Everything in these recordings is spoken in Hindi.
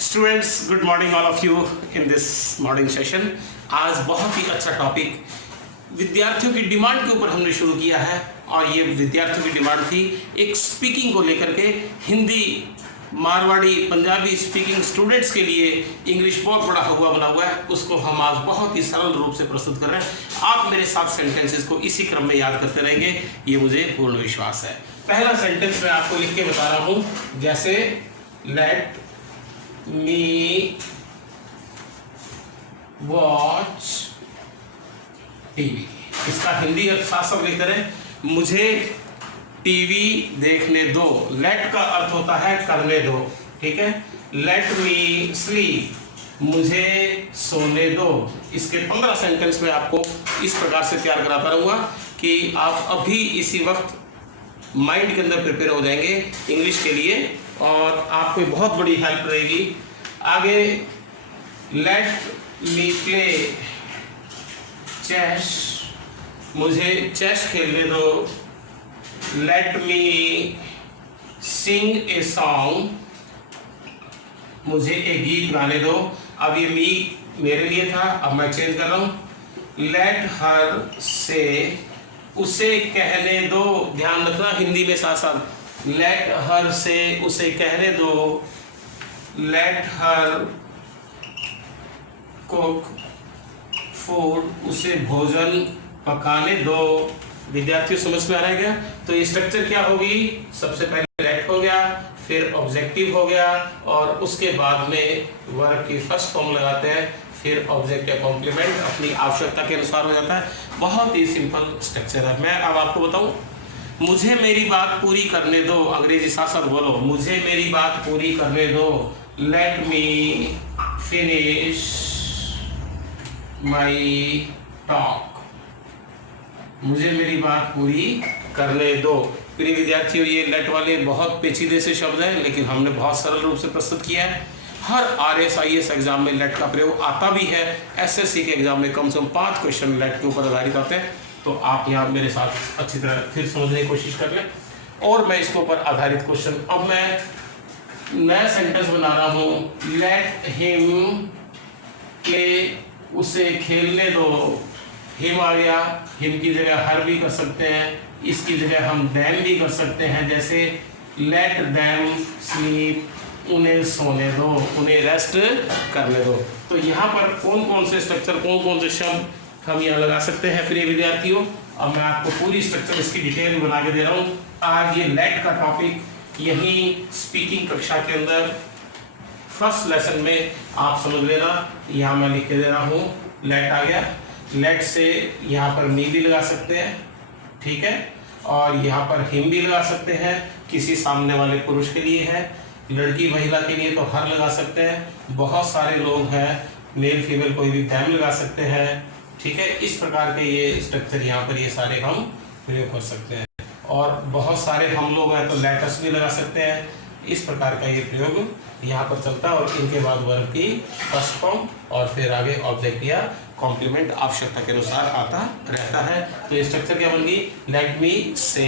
Students, good morning all of you in this morning session. आज बहुत ही अच्छा टॉपिक विद्यार्थियों की डिमांड के ऊपर हमने शुरू किया है और ये विद्यार्थियों की डिमांड थी एक स्पीकिंग को लेकर के। हिंदी, मारवाड़ी, पंजाबी स्पीकिंग स्टूडेंट्स के लिए इंग्लिश बहुत बड़ा हुआ बना हुआ है, उसको हम आज बहुत ही सरल रूप से प्रस्तुत कर रहे हैं। आप मेरे साथ सेंटेंसेस को इसी क्रम में याद करते रहेंगे, ये मुझे पूर्ण विश्वास है। पहला सेंटेंस मैं आपको लिख के बता रहा हूँ, जैसे लेट मी वॉच टीवी। इसका हिंदी अर्थ साफ साफ लिख करें, मुझे टीवी देखने दो। लेट का अर्थ होता है करने दो, ठीक है। लेट मी स्लीप, मुझे सोने दो। इसके 15 सेंटेंस में आपको इस प्रकार से तैयार कराता रहूँगा कि आप अभी इसी वक्त माइंड के अंदर प्रिपेयर हो जाएंगे इंग्लिश के लिए और आपको बहुत बड़ी हेल्प रहेगी आगे। लेट मी प्ले चेस, मुझे चेस खेलने दो। Let me Singh a song, मुझे एक गीत गाने दो। अब ये मी मेरे लिए था, अब मैं चेंज कर रहा हूँ। लेट हर से, उसे कहने दो। ध्यान रखना हिंदी में साथ साथ, लेट हर से उसे कहने दो। लेट हर कुक फूड, उसे भोजन पकाने दो। विद्यार्थियों समझ में आ रहा है क्या? तो ये स्ट्रक्चर क्या होगी, सबसे पहले लेट हो गया, फिर ऑब्जेक्टिव हो गया और उसके बाद में वर्ब की फर्स्ट फॉर्म लगाते हैं, फिर ऑब्जेक्ट या कॉम्प्लीमेंट अपनी आवश्यकता के अनुसार हो जाता है। बहुत ही सिंपल स्ट्रक्चर है। मैं अब आपको बताऊं, मुझे मेरी बात पूरी करने दो। अंग्रेजी साथ साथ बोलो, मुझे मेरी बात पूरी करने दो। Let me finish my talk, मुझे मेरी बात पूरी करने दो। प्रिय विद्यार्थियों, ये लेट वाले बहुत पेचीदे से शब्द हैं, लेकिन हमने बहुत सरल रूप से प्रस्तुत किया है। हर RS-IS एग्जाम में लेट का प्रयोग आता भी है। SSC के एग्जाम में कम से कम 5 क्वेश्चन लेट के ऊपर आधारित आते हैं। तो आप यहाँ मेरे साथ अच्छी तरह फिर समझने की कोशिश कर लें और मैं इसके ऊपर आधारित क्वेश्चन, अब मैं नया सेंटेंस बना रहा हूँ। लेट हिम प्ले, उसे खेलने दो। हिम आ गया, हिम की जगह हर भी कर सकते हैं, इसकी जगह हम दैम भी कर सकते हैं। जैसे लेट दैम स्लीप, उन्हें सोने दो, उन्हें रेस्ट करने दो। तो यहाँ पर कौन कौन से स्ट्रक्चर, कौन कौन से शब्द हम यहाँ लगा सकते हैं प्रिय विद्यार्थियों। अब मैं आपको पूरी स्ट्रक्चर इसकी डिटेल में बना के दे रहा हूँ। आज ये लेट का टॉपिक यही स्पीकिंग कक्षा के अंदर फर्स्ट लेसन में आप समझ लेना। यहाँ मैं लिख के दे रहा हूँ, लेट आ गया। लेट से यहाँ पर मी भी लगा सकते हैं, ठीक है, और यहाँ पर हिम भी लगा सकते हैं, किसी सामने वाले पुरुष के लिए है। लड़की महिला के लिए तो हर लगा सकते हैं। बहुत सारे लोग हैं, मेल फीमेल कोई भी दैम लगा सकते हैं, ठीक है। इस प्रकार के ये स्ट्रक्चर यहाँ पर ये सारे हम प्रयोग कर सकते हैं। और बहुत सारे हम लोग हैं तो लेटस भी लगा सकते हैं। इस प्रकार का ये प्रयोग यहाँ पर चलता है और इनके बाद वर्ब की फर्स्ट फॉर्म और फिर आगे ऑब्जेक्ट या कॉम्प्लीमेंट आवश्यकता के अनुसार आता रहता है। तो ये स्ट्रक्चर क्या बन गई, लेट मी से,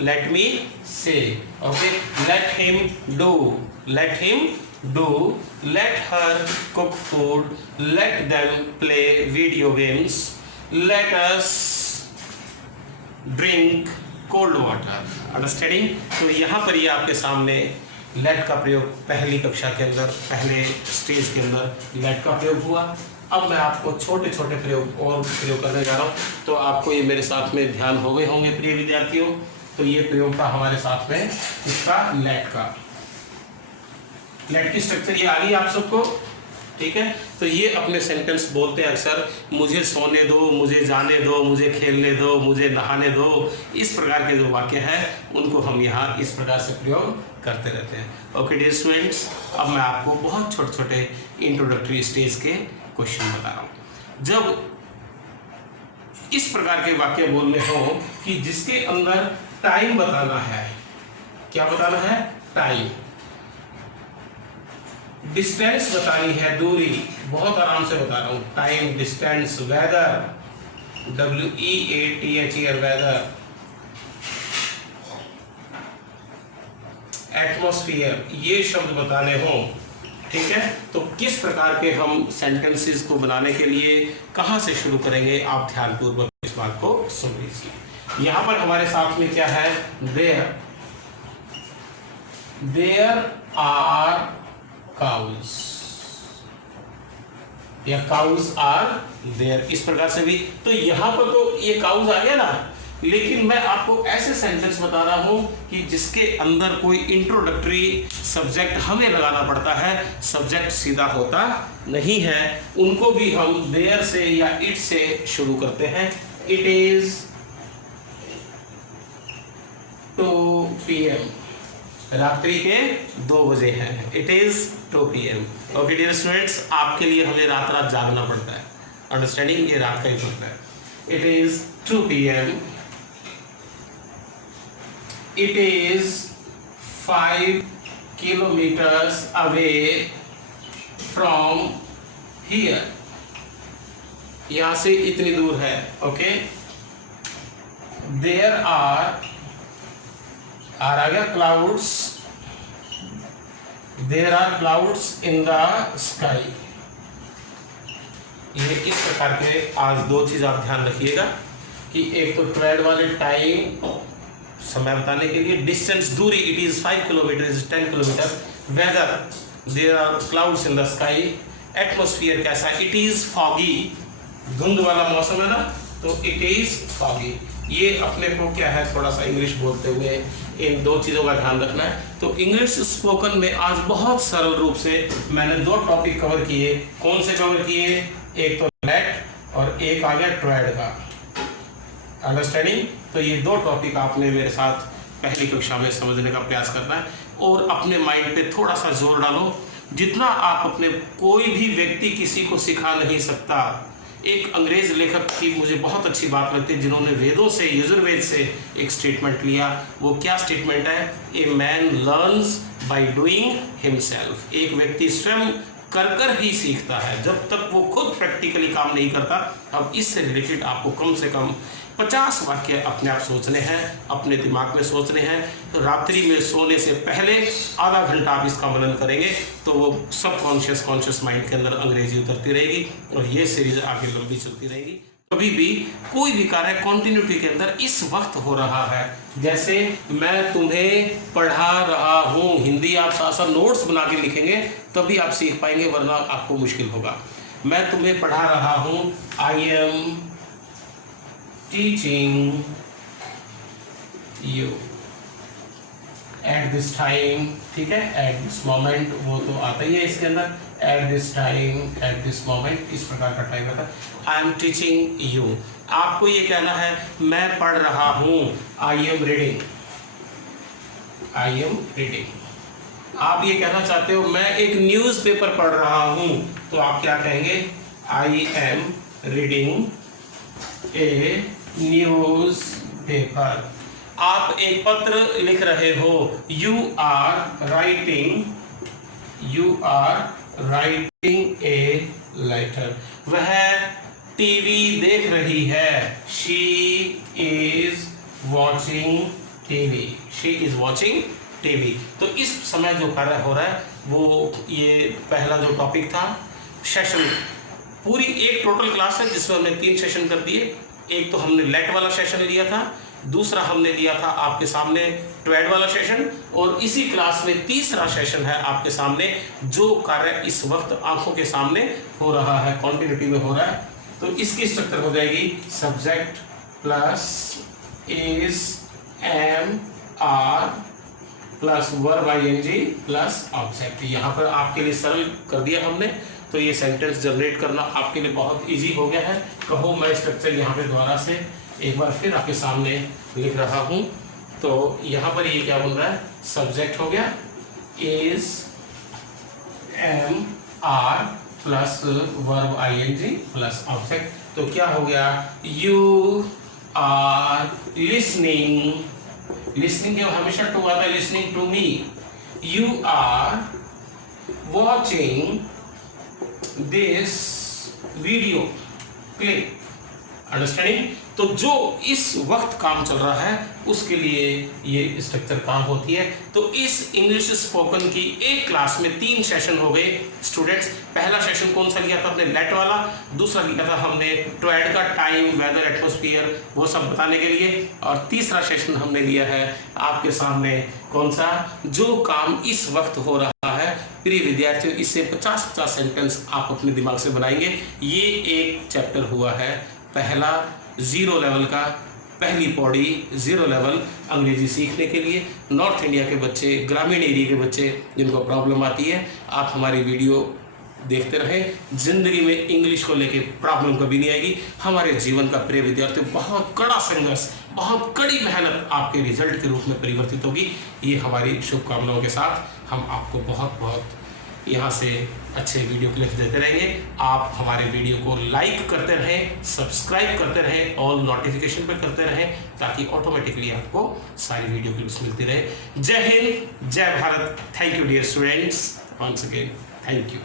लेट मी से, okay. Let him do, let him do. Let her cook food, let them play video games, let us drink cold water. Understanding? तो यहाँ पर ये आपके सामने लेट का प्रयोग पहली कक्षा के अंदर, पहले स्टेज के अंदर लेट का प्रयोग हुआ। अब मैं आपको छोटे छोटे प्रयोग और प्रयोग करने जा रहा हूँ, तो आपको ये मेरे साथ में ध्यान हो गए होंगे प्रिय विद्यार्थियों। तो ये प्रयोग था हमारे साथ में इसका लेट का, लेट की स्ट्रक्चर ये आ गई आप सबको, ठीक है। तो ये अपने सेंटेंस बोलते हैं अक्सर, मुझे सोने दो, मुझे जाने दो, मुझे खेलने दो, मुझे नहाने दो। इस प्रकार के जो वाक्य हैं उनको हम यहाँ इस प्रकार से प्रयोग करते रहते हैं। ओके डियर स्टूडेंट्स, अब मैं आपको बहुत छोटे छोटे इंट्रोडक्टरी स्टेज के क्वेश्चन बता रहा हूँ। जब इस प्रकार के वाक्य बोलने हो कि जिसके अंदर टाइम बताना है, क्या बताना है, टाइम, डिस्टेंस बतानी है, दूरी, बहुत आराम से बता रहा हूँ, time, distance, weather, WEATHER weather, atmosphere, ये शब्द बताने हो, ठीक है, तो किस प्रकार के हम सेंटेंसेस को बनाने के लिए कहाँ से शुरू करेंगे, आप ध्यानपूर्वक इस बात को सुन लीजिए। यहाँ पर हमारे साथ में क्या है, देयर आर काउज या काउज आर देयर, इस प्रकार से भी। तो यहाँ पर तो ये काउज आ गया ना, लेकिन मैं आपको ऐसे सेंटेंस बता रहा हूं कि जिसके अंदर कोई इंट्रोडक्टरी सब्जेक्ट हमें लगाना पड़ता है, सब्जेक्ट सीधा होता नहीं है, उनको भी हम देयर से या इट से शुरू करते हैं। इट इज 2 PM, रात्रि के 2 बजे हैं। It is 2 PM। Okay dear students, आपके लिए हमें रात रात जागना पड़ता है, अंडरस्टैंडिंग, ये रात का ही होता है। It is 2 PM। It is 5 kilometers away from here, यहाँ से इतनी दूर है। ओके, there are आ गया clouds, there are clouds in the sky। ये इस प्रकार के आज 2 चीज आप ध्यान रखिएगा कि एक तो ट्रेड वाले टाइम समय बताने के लिए, डिस्टेंस दूरी, it is 5 kilometre, is 10 kilometre, weather there are clouds in the sky, atmosphere कैसा है, इट इज फॉगी, धुंध वाला मौसम है ना, तो इट इज फॉगी। ये अपने को क्या है, थोड़ा सा इंग्लिश बोलते हुए इन 2 चीज़ों का ध्यान रखना है। तो इंग्लिश स्पोकन में आज बहुत सरल रूप से मैंने 2 टॉपिक कवर किए। कौन से कवर किए, एक तो लेट और एक आ गया ट्रेड का, अंडरस्टैंडिंग। तो ये 2 टॉपिक आपने मेरे साथ पहली कक्षा में समझने का प्रयास करना है और अपने माइंड पे थोड़ा सा जोर डालो। जितना आप अपने, कोई भी व्यक्ति किसी को सिखा नहीं सकता। एक अंग्रेज लेखक की मुझे बहुत अच्छी बात लगती है, जिन्होंने वेदों से, यजुर्वेद से एक स्टेटमेंट लिया। वो क्या स्टेटमेंट है, a man learns by doing himself. एक व्यक्ति स्वयं कर ही सीखता है, जब तक वो खुद प्रैक्टिकली काम नहीं करता। अब इससे रिलेटेड आपको कम से कम 50 वाक्य अपने आप सोचने हैं, अपने दिमाग में सोचने हैं। तो रात्रि में सोने से पहले आधा घंटा आप इसका मनन करेंगे तो वो सब कॉन्शियस माइंड के अंदर अंग्रेजी उतरती रहेगी और ये सीरीज आगे लंबी चलती रहेगी। कभी भी कोई भी कार्य कॉन्टिन्यूटी के अंदर इस वक्त हो रहा है, जैसे मैं तुम्हें पढ़ा रहा हूँ, हिंदी आप साथ साथ नोट्स बना के लिखेंगे तभी आप सीख पाएंगे, वरना आपको मुश्किल होगा। मैं तुम्हें पढ़ा रहा हूँ, I am teaching you at this time, ठीक है, at this moment वो तो आता ही है इसके अंदर, at this time, at this moment, इस प्रकार का टाइम आता है। I am teaching you, आपको ये कहना है मैं पढ़ रहा हूँ, I am reading, I am reading। आप ये कहना चाहते हो मैं एक न्यूज़पेपर पढ़ रहा हूँ, तो आप क्या कहेंगे, I am reading a newspaper. आप एक पत्र लिख रहे हो, you are writing a letter. वह टीवी देख रही है, शी इज वॉचिंग टीवी। तो इस समय जो कार्य हो रहा है वो, ये पहला जो टॉपिक था, सेशन, पूरी एक टोटल क्लास है जिसमें हमने 3 सेशन कर दिए। एक तो हमने लेट वाला सेशन लिया था, दूसरा हमने लिया था आपके सामने ट्वेड वाला सेशन, और इसी क्लास में तीसरा सेशन है आपके सामने, जो कार्य इस वक्त आंखों के सामने हो रहा है, कॉन्टिन्यूटी में हो रहा है। तो इसकी स्ट्रक्चर हो जाएगी subject plus is am are plus verb ING plus object. यहाँ पर आपके लिए सरल कर दिया हमने, तो ये सेंटेंस जनरेट करना आपके लिए बहुत इजी हो गया है। कहो मैं स्ट्रक्चर यहाँ पे दोबारा से एक बार फिर आपके सामने लिख रहा हूँ। तो यहाँ पर ये क्या बन रहा है, सब्जेक्ट हो गया is am are plus verb ING plus object. तो क्या हो गया, यू आर लिसनिंग के हमेशा टू आता है, listening to me. You are watching this video clip, understanding. तो जो इस वक्त काम चल रहा है उसके लिए ये स्ट्रक्चर काम होती है। तो इस इंग्लिश स्पोकन की एक क्लास में 3 सेशन हो गए स्टूडेंट्स। पहला सेशन कौन सा लिया था अपने लेट वाला, दूसरा लिया था हमने ट्वेड का टाइम, वेदर, एटमॉस्फेयर, वो सब बताने के लिए, और तीसरा सेशन हमने लिया है आपके सामने कौन सा, जो काम इस वक्त हो रहा है। प्रिय विद्यार्थियों, इससे 50-50 सेंटेंस आप अपने दिमाग से बनाएंगे। ये एक चैप्टर हुआ है पहला 0 लेवल का, पहली पौड़ी 0 लेवल अंग्रेजी सीखने के लिए। नॉर्थ इंडिया के बच्चे, ग्रामीण एरिया के बच्चे जिनको प्रॉब्लम आती है, आप हमारी वीडियो देखते रहें। जिंदगी में इंग्लिश को लेके प्रॉब्लम कभी नहीं आएगी। हमारे जीवन का प्रिय विद्यार्थियों बहुत कड़ा संघर्ष, बहुत कड़ी मेहनत आपके रिजल्ट के रूप में परिवर्तित होगी। ये हमारी शुभकामनाओं के साथ हम आपको बहुत बहुत यहाँ से अच्छे वीडियो क्लिप्स देते रहेंगे। आप हमारे वीडियो को लाइक करते रहें, सब्सक्राइब करते रहें, ऑल नोटिफिकेशन पर करते रहें, ताकि ऑटोमेटिकली आपको सारी वीडियो क्लिप्स मिलती रहे। Jai Hind, Jai Bharat. Thank you dear students, once again thank you.